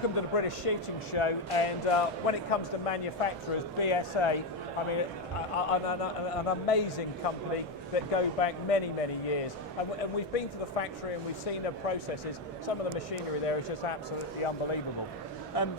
welcome to the British Shooting Show, and when it comes to manufacturers, BSA, I mean, an amazing company that go back many, many years. And we've been to the factory and we've seen the processes. Some of the machinery there is just absolutely unbelievable.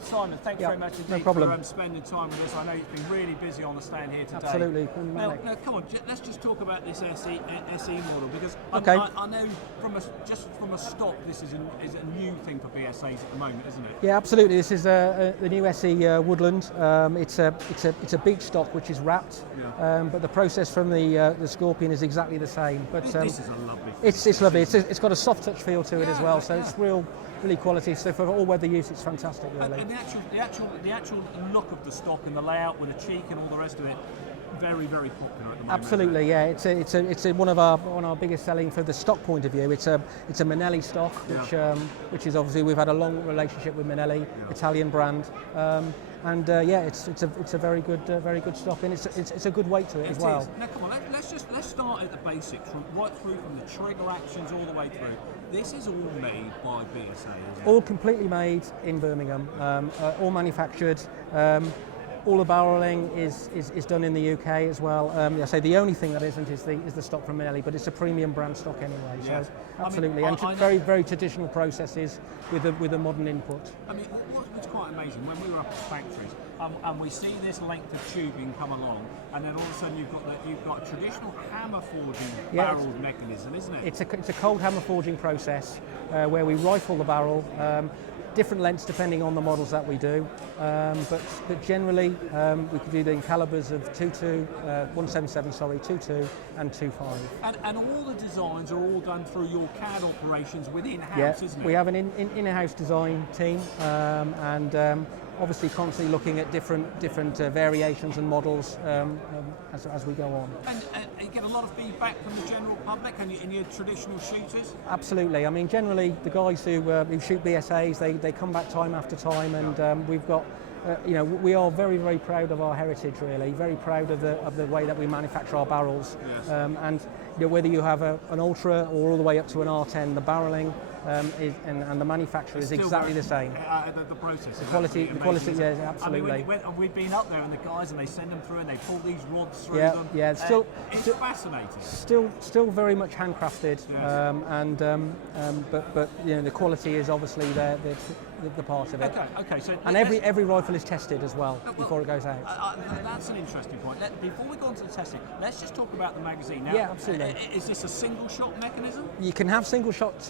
Simon, thanks very much indeed for spending time with us. I know you've been really busy on the stand here today. Absolutely. Now, come on, let's just talk about this SE model, because I know from a stock this is a new thing for BSAs at the moment, isn't it? Yeah, absolutely. This is the new SE Woodland. It's a beach stock which is wrapped, but the process from the Scorpion is exactly the same. But this is a lovely. It's lovely. It's got a soft touch feel to it as well, so it's really quality. So for all weather use, it's fantastic, really. And the actual look of the stock and the layout with the cheek and all the rest of it, very, very popular at the moment. Absolutely, yeah. It's one of our biggest selling for the stock point of view. It's a Manelli stock, which is obviously we've had a long relationship with Manelli, Italian brand. It's a very good stock, and it's a good weight to it as well. Now, come on, let's start at the basics, right through from the trigger actions all the way through. This is all made by BSA, isn't it? All completely made in Birmingham, all manufactured. All the barrelling is done in the UK as well. I say the only thing that isn't is the stock from Manelli, but it's a premium brand stock anyway. Yes. So absolutely, very traditional processes with a modern input. I mean, what's quite amazing when we were up at the factories, and we see this length of tubing come along, and then all of a sudden you've got a traditional hammer forging barreled mechanism, isn't it? It's a cold hammer forging process where we rifle the barrel. Different lengths depending on the models that we do, but generally we could do the in calibers of 2.2, 177, 2.2 and 2.5. And all the designs are all done through your CAD operations within house, isn't it? We have an in-house design team, and obviously constantly looking at different variations and models as we go on. And you get a lot of feedback from the general public and your traditional shooters? Absolutely. I mean, generally the guys who shoot BSAs, they come back time after time, and we've got we are very, very proud of our heritage, really, very proud of the way that we manufacture our barrels. Yes. And whether you have an Ultra or all the way up to an R10, the barrelling and the manufacture is exactly the same. The process. The quality, yeah, absolutely. I mean, we've been up there, and the guys, and they send them through, and they pull these rods through them. Yeah, it's fascinating. Still very much handcrafted, yes. But the quality is obviously the part of it. Okay. So every rifle is tested as well before it goes out. That's an interesting point. Before we go on to the testing, let's just talk about the magazine now. Yeah, absolutely. Is this a single shot mechanism? You can have single shot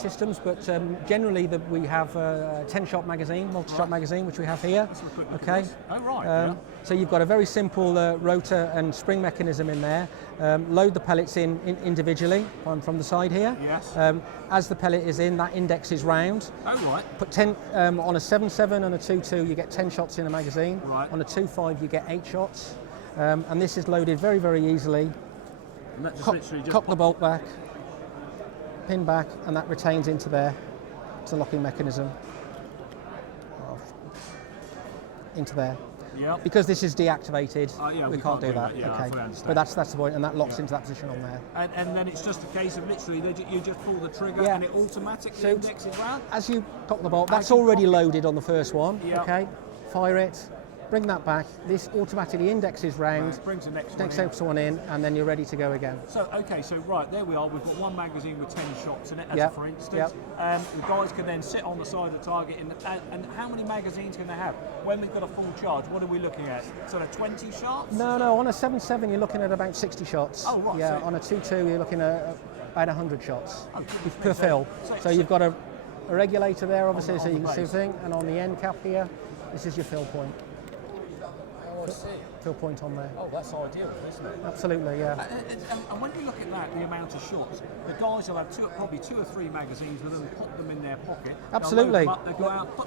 systems, but generally we have a 10-shot magazine, multi-shot magazine, which we have here. Okay. Oh right. So you've got a very simple rotor and spring mechanism in there. Load the pellets in individually from the side here. Yes. As the pellet is in, that index is round. Oh right. Put 10 on a 7.7 and a 2.2, you get 10 shots in a magazine. Right. On a 2.5, you get 8 shots. And this is loaded very, very easily. And that just cock the bolt back, pin back, and that retains into there. It's a locking mechanism. Into there. Yep. Because this is deactivated, we can't do that. Yeah, okay. But that's the point, and that locks into that position on there. And then it's just a case of literally you just pull the trigger and it automatically indexes round? As you cock the bolt, that's already loaded on the first one. Yep. Okay. Fire it. Bring that back. This automatically indexes round. Brings the next one in, and then you're ready to go again. So right there we are. We've got one magazine with 10 shots in it, as for instance. Yep. The guys can then sit on the side of the target. And how many magazines can they have? When we've got a full charge, what are we looking at? Sort of 20 shots? No. On a 7.7, you're looking at about 60 shots. Oh right. Yeah. On a 2.2, you're looking at about 100 shots per fill. So you've got a regulator there, obviously, so you can see everything. And on the end cap here, this is your fill point. Fill point on there. Oh, that's ideal, isn't it? Absolutely, yeah. And when you look at that, the amount of shots, the guys will have probably 2 or 3 magazines with them, pop them in their pocket. Absolutely. They go out, pop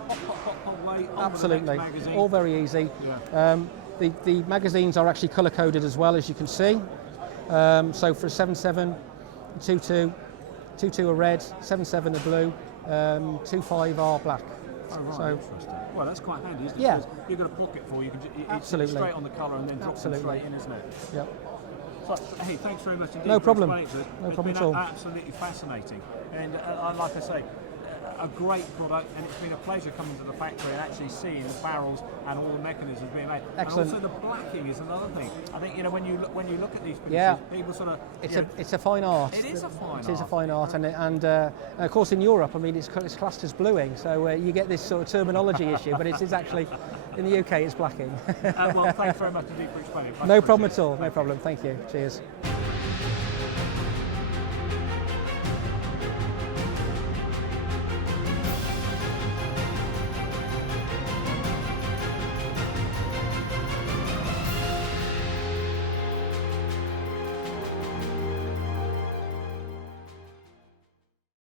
away. Absolutely. The next magazine. All very easy. Yeah. The magazines are actually colour coded as well, as you can see. So for a 7.7, 2.2 are red, 7.7 are blue, 2.5 are black. Oh, right. So, interesting. Well, that's quite handy, isn't it? Yeah. Because you've got a pocket for you. It's Absolutely. straight on the colour and then drop them straight in, isn't it? Yep. So, hey, thanks very much indeed. No problem. No problem at all. Absolutely fascinating. And like I say, a great product, and it's been a pleasure coming to the factory and actually seeing the barrels and all the mechanisms being made. Excellent. And also the blacking is another thing. I think when you look at these pieces, Yeah. people sort of It's a fine art. It is a fine art. It is a fine art, and of course in Europe, I mean, it's classed as bluing, so you get this sort of terminology issue, but it is actually in the UK it's blacking. Well, thanks very much indeed for explaining. No problem at all. No problem. Thank you. Cheers.